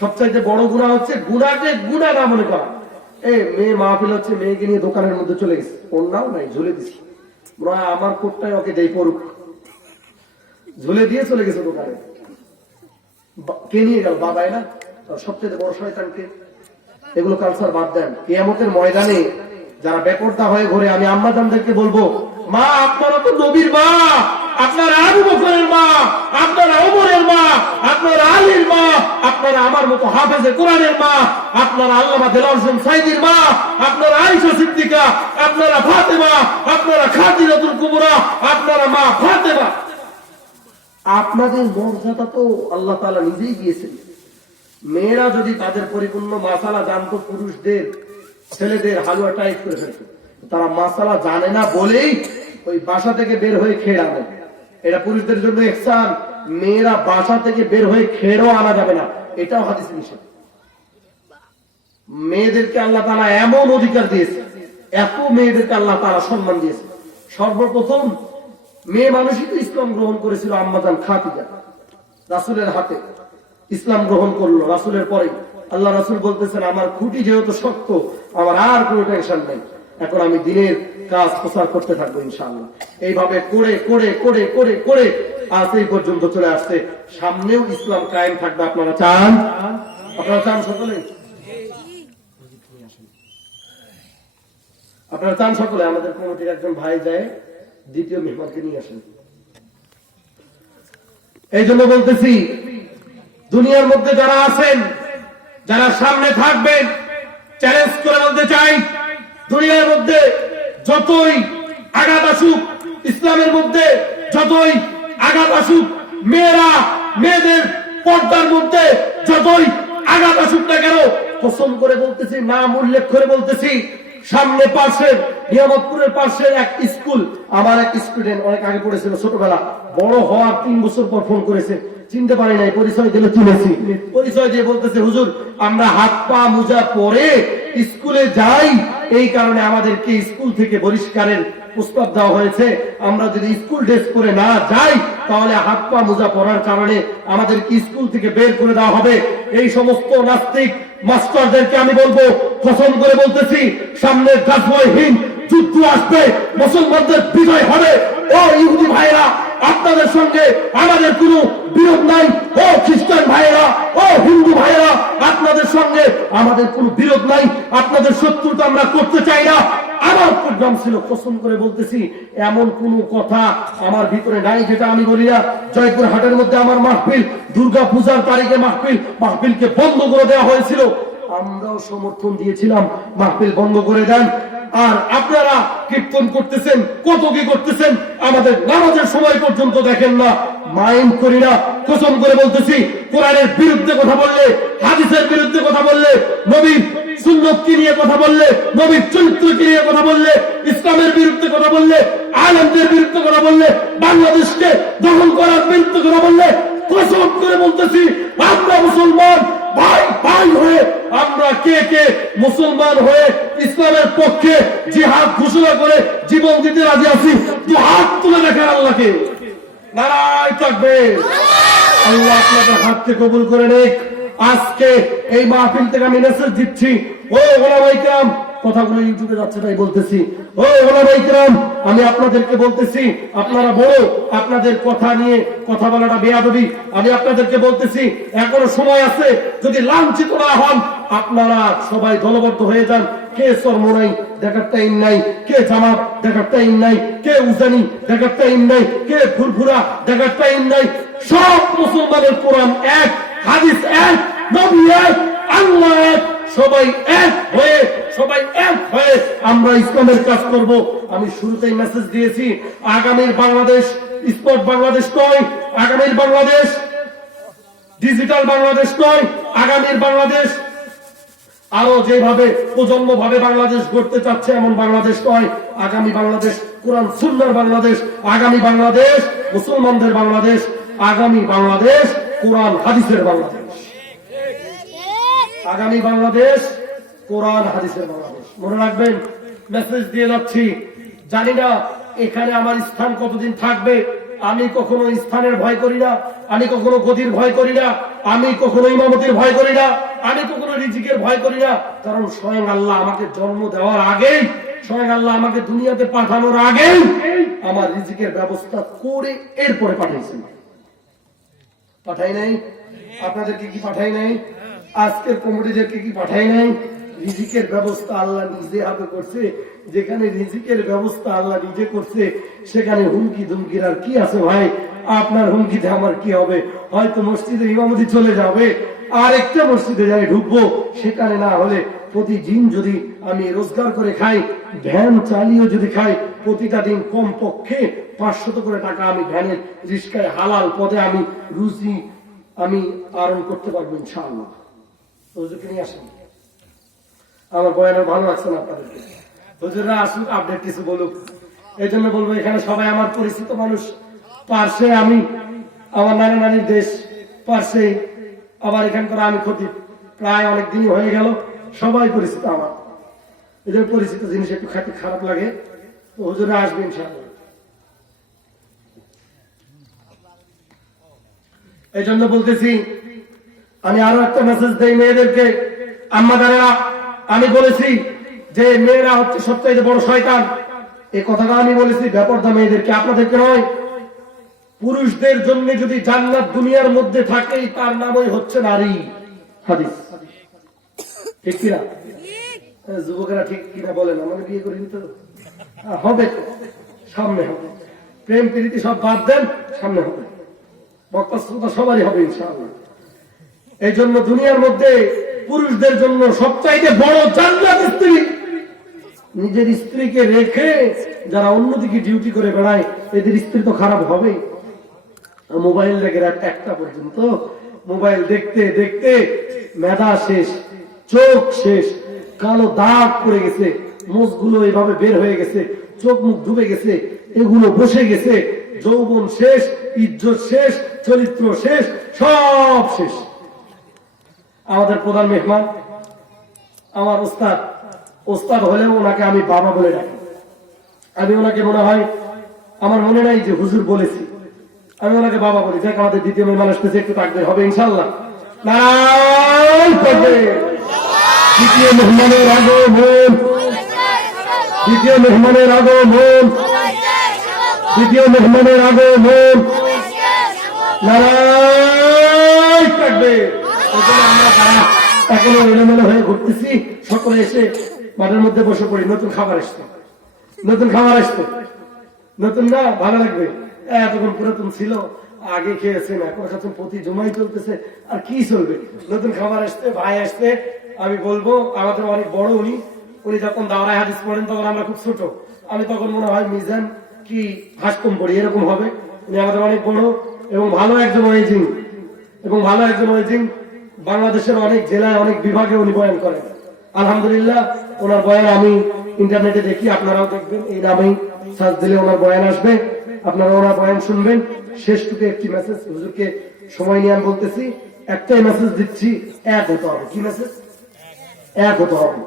সবচাইতে বড় গুনাহ হচ্ছে গুনাহকে গুনাহ না মনে করা। মেয়ে মাহফিল হচ্ছে, মেয়েকে নিয়ে দোকানের মধ্যে চলে গেছে, অন্যও নাই, ঝুলে দিছি, আমার কোটটাই ওকে দেই পড়ুক, ঝুলে দিয়ে চলে গেছে দোকানে। কে নিয়ে গেল? বাবাই না? সবচেয়ে বড় শয়তানকে। এগুলো কালচার বাদ দেন। কিয়ামতের ময়দানে যারা বেপরদা হয়ে ঘুরে, আমি আম্মাজানদেরকে বলবো, মা আপনারা তো নবীর মা, আপনারা আবু বকরের মা, আপনারা ওমরের মা, আপনারা আলীর মা, আপনারা আমার মতো হাফেজে কোরআনের মা, আপনারা আল্লামা দেলাওয়ার হোসেন সাইদির মা, আপনারা আয়েশা সিদ্দিকা, আপনারা ফাতেমা, আপনারা খাদিজাতুল কুবরা, আপনারা মা ফাতেমা। আপনাদের মর্যাদা তো আল্লাহ তাআলা নিজেই দিয়েছেন। মেয়েরা যদি তাদের পরিপূর্ণ মাসালা জানতো, পুরুষদের ছেলেদের হালুয়া টাইট করে ফেলত। তারা মাসালা জানে না বলেই ওই বাসা থেকে বের হয়ে খেয়ে আনে। এটা পুরুষদের জন্য ইহসান। মেয়েরা বাসা থেকে বের হয়ে খেয়েও আনা যাবে না, এটাও হাদিসে নিষেধ। মেয়েদেরকে আল্লাহ তাআলা এমন অধিকার দিয়েছে, এত মেয়েদেরকে আল্লাহ তাআলা সম্মান দিয়েছে। সর্বপ্রথম মেয়ে মানুষই তো ইসলাম গ্রহণ করেছিল। আম্মাজান খাদিজা রাসূলের হাতে ইসলাম গ্রহণ করলো। রাসূলের পরে আল্লাহ রাসূল বলতেছেন, আমার খুঁটি যেহেতু শক্ত, আমার আর কোনো টেনশন নেই, এখন আমি দিনের কাজ প্রচার করতে থাকবো ইনশাআল্লাহ। এইভাবে করে করে করে করে করে আজ এই পর্যন্ত চলে আসছে। সামনেও ইসলাম কায়েম থাকবে। আপনারা চান? আপনারা চান? সকলে আপনারা চান? সকলে? আমাদের কমিটির একজন ভাই যায়, দ্বিতীয় মেহমানকে নিয়ে আসেন। এই জন্য বলতেছি, দুনিয়ার মধ্যে যারা আছেন, যারা সামনে থাকবেন, চ্যালেঞ্জ করে বলতে চাই, দুনিয়ার মধ্যে যতই আঘাত আসুক, ইসলামের মধ্যে যতই আঘাত আসুক, মেয়েদের পর্দার মধ্যে যতই আঘাত আসুক না কেন, কসম করে বলতেছি, নাম উল্লেখ করে বলতেছি, সামনে পাশের নিয়ামতপুরের পাশের এক স্কুল, আমার এক স্টুডেন্ট অনেক আগে পড়েছিল, ছোটবেলা, বড় হওয়ার 3 বছর পর ফোন করেছে, চিনতে পারি নাই, পরিচয় দিলে চিনেছি। পরিচয় দিয়ে বলতেছে, হুজুর আমরা হাত পা মোজা পরে স্কুলে যাই, এই কারণে আমাদেরকে স্কুল থেকে বহিষ্কারের প্রস্তাব দেওয়া হয়েছে। আমরা যদি স্কুল ড্রেস পরে না যাই, তাহলে হাত পা মোজা পরার কারণে আমাদেরকে স্কুল থেকে বের করে দেওয়া হবে। এই সমস্ত নাস্তিক মাস্টারদেরকে আমি বলবো, কসম করে বলতেছি, সামনে গাজওয়ায়ে হিন্দ যুদ্ধ আসবে, মুসলমানদের বিজয় হবে। ও ইহুদি ভাইরা, আপনাদের সঙ্গে আমাদের কোনো বিরোধ নাই। ও খ্রিস্টান ভাইরা, ও হিন্দু ভাইরা, আপনাদের সঙ্গে আমাদের কোনো বিরোধ নাই। আপনাদের শত্রুতা আমরা করতে চাই না। আমার প্রোগ্রাম ছিল, কসম করে বলতেছি, এমন কোন কথা আমার ভিতরে নাই যেটা আমি বলি না। জয়পুর হাটের মধ্যে আমার মাহফিল, দুর্গা পূজার তারিখে মাহফিলকে বন্ধ করে দেওয়া হয়েছিল, আমরাও সমর্থন দিয়েছিলাম, মাহফিল বন্ধ করে দেন। আর আপনারা কীর্তন করতেছেন, কত কি করতেছেন, আমাদের নামাজের সময় পর্যন্ত দেখেন না। মাইন্ড করি না। কসম করে বলতেছি, কোরআনের বিরুদ্ধে কথা বললে, হাদিসের বিরুদ্ধে কথা বললে, নবীর সুন্নতকে নিয়ে কথা বললে, নবীর চরিত্রকে নিয়ে কথা বললে, ইসলামের বিরুদ্ধে কথা বললে, আলেমদের বিরুদ্ধে কথা বললে, বাংলাদেশকে দখল করার বিরুদ্ধে কথা বললে, কসম করে বলতেছি, আমরা মুসলমান ভাই ভাই হয়ে, আমরা কে কে মুসলমান হয়ে ইসলামের পক্ষে জিহাদ ঘোষণা করে জীবন দিতে রাজি আছি। হাত তুলে দেখেন আল্লাহকে। নারায় তাকবীর। আল্লাহ আপনাদের হাতকে কবুল করে নিক। আজকে এই মাহফিল থেকে আমি মেসেজ দিচ্ছি, ও ওলামায়ে কেরাম, কথাগুলো ইউটিউবে যাচ্ছে তাই বলতেছি, ও ওলামায়ে কেরাম, আমি আপনাদেরকে বলতেছি, আপনারা বড়, আপনাদের কথা নিয়ে কথা বলাটা বেয়াদবি। আমি আপনাদেরকে বলতেছি, এখনো সময় আছে, যদি লাঞ্ছিত না হন, আপনারা সবাই দলবদ্ধ হয়ে যান। কে চরমোনাই দেখার টাইম নাই, কে জামাত দেখার টাইম নাই, কে উজানি দেখার টাইম নাই, কে ফুরফুরা দেখার টাইম নাই। সব মুসলমানের কোরআন এক, হাদিস এক, নবী এক, আল্লাহ এক, সবাই এক হয়ে আমরা ইসলামের কাজ করব। আমি শুরুতেই মেসেজ দিয়েছি, আগামীর বাংলাদেশ স্পট বাংলাদেশ নয়, আগামীর বাংলাদেশ ডিজিটাল বাংলাদেশ নয়, আগামীর বাংলাদেশ আরো যেভাবে প্রজন্ম ভাবে বাংলাদেশ গড়তে চাচ্ছে এমন বাংলাদেশ নয়। আগামী বাংলাদেশ কোরআন সুন্নাহর বাংলাদেশ, আগামী বাংলাদেশ মুসলমানদের বাংলাদেশ, আগামী বাংলাদেশ কোরআন হাদিসের বাংলাদেশ, আগামী বাংলাদেশ কোরআন হাদিসের বাংলাদেশ। মনে রাখবেন, মেসেজ দিয়ে যাচ্ছি। জানি না এখানে আমার স্থান কতদিন থাকবে, আমি কখনো স্থানের ভয় করি না, আমি কখনো গদির ভয় করি না, আমি কখনো ইমামতির ভয় করি না, আমি কখনো রিজিকের ভয় করি না। কারণ স্বয়ং আল্লাহ আমাকে জন্ম দেওয়ার আগেই, স্বয়ং আল্লাহ আমাকে দুনিয়াতে পাঠানোর আগেই আমার রিজিকের ব্যবস্থা করে এরপরে পাঠাইছেন। পাঠাই নাই? আপনাদেরকে কি পাঠাই নাই? আজকের কমিটিদেরকে কি পাঠাই নাই? রিজিকের ব্যবস্থা আল্লাহ নিজে হাতে করছে। যেখানে রিজিকের ব্যবস্থা আল্লাহ নিজে করছে সেখানে হুমকি ধুমকির আর কি আছে ভাই? আপনার হুমকিতে আমার কি হবে? হয়তো মসজিদে ইমামতি চলে যাবে, আর একটা মসজিদে যাই ঢুকবো, সেখানে না হলে প্রতিদিন যদি আমি রোজগার করে খাই, ভ্যান চালিয়ে যদি খাই, প্রতিটা দিন কম পক্ষে 500 করে টাকা আমি ভ্যানের রিস্কায় হালাল পদে আমি রুজি আমি আরোহণ করতে পারবো ইনশাআল্লাহ। হুজুরকে নিয়ে আসেন। আমার বয়ানে ভালো লাগছে না আপনাদেরকে? হুজুররা আসুক, আপডেট কিছু বলুক। এই জন্য বলবো, এখানে সবাই আমার পরিচিত মানুষ। পার্শ্বে আমি, আমার নানা নানির দেশ পার্শ্বে, আবার এখানকার আমি খতিব, প্রায় অনেক দিনই হয়ে গেল, সবাই পরিচিত আমার। এই জন্য পরিচিত জিনিস একটু খাতে খারাপ লাগে। তো হুজুররা আসবে ইনশাআল্লাহ। এই জন্য বলতেছি, আমি আরো একটা মেসেজ দেই মেয়েদেরকে। আম্মা জানেরা, আমি বলেছি যে মেয়েরা হচ্ছে সবচেয়ে বড় শয়তান। এই কথাটা আমি বলেছি ব্যাপারটা মেয়েদেরকে, আপনাদেরকে নয়। পুরুষদের জন্য যদি জান্নাত দুনিয়ার মধ্যে থাকে, তার নামই হচ্ছে নারী। হাদিস ঠিক কিনা? যুবকেরা ঠিক কিনা বলেন? আমাকে বিয়ে করে নিতে হবে, সামনে হবে। প্রেম প্রীতি সব বাদ দেন, সামনে হবে। বক্তা শ্রোতা সবারই হবে ইনশাআল্লাহ। এই জন্য দুনিয়ার মধ্যে পুরুষদের জন্য সবচাইতে বড় জান্নাত স্ত্রী। নিজের স্ত্রীকে রেখে যারা অন্যদিকে ডিউটি করে বেড়ায়, এদের স্ত্রী তো খারাপ হবেই। মোবাইল রেখে রাত 1টা পর্যন্ত মোবাইল দেখতে দেখতে মেধা শেষ, চোখ শেষ, কালো দাগ পড়ে গেছে, মুখগুলো এভাবে বের হয়ে গেছে, চোখ মুখ ডুবে গেছে, এগুলো বসে গেছে, যৌবন শেষ, ইজ্জত শেষ, চরিত্র শেষ, সব শেষ। আমাদের প্রধান মেহমান আমার ওস্তাদ। ওস্তাদ হলেও ওনাকে আমি বাবা বলে ডাকি। আমি ওনাকে মনে হয়, আমার মনে নাই যে হুজুর বলেছি, আমি ওনাকে বাবা বলি। যাক, আমাদের দ্বিতীয় মেহমান আসতেছে, একটু তাকবীর হবে ইনশাআল্লাহ। দ্বিতীয় মেহমানের আগমন, দ্বিতীয় মেহমানের আগমন, দ্বিতীয় মেহমানের আগমন। নারায়ণ তাকবীর। আমরা এখনো এলোমেলো হয়ে ঘুরতেছি, সকলে এসে মাঠের মধ্যে বসে পড়ি। নতুন খাবার আসতো, নতুন খাবার আসতো, নতুন না ভালো লাগবে। এতক্ষণ পুরাতন ছিল, আগে খেয়েছেন, এখন খাচ্ছেন, প্রতি জমাই চলতেছে, আর কি চলবে? নতুন খাবার আসতে, ভাই আসতে। আমি বলবো, আমাদের অনেক বড় উনি। উনি যখন দাওরায় হাদিস পড়েন তখন আমরা খুব ছোট। আমি তখন মনে হয় মিজান কি হাসকম পড়ি, এরকম হবে। উনি আমাদের অনেক বড় এবং ভালো একজন ওয়াইজিং, এবং ভালো একজন ওয়াইজিং। বাংলাদেশের অনেক জেলায়, অনেক বিভাগে উনি বয়ান করেন। আলহামদুলিল্লাহ, ওনার বয়ান আমি ইন্টারনেটে দেখি, আপনারাও দেখবেন। এই নামেই সার্চ দিলে ওনার বয়ান আসবে, আপনারা ওনার বয়ান শুনবেন। শেষটুকু একটি মেসেজ হুজুরকে সময় নিয়ে আমি বলতেছি, একটাই মেসেজ দিচ্ছি, এক হতে হবে। কি মেসেজ? এক হতে হবে।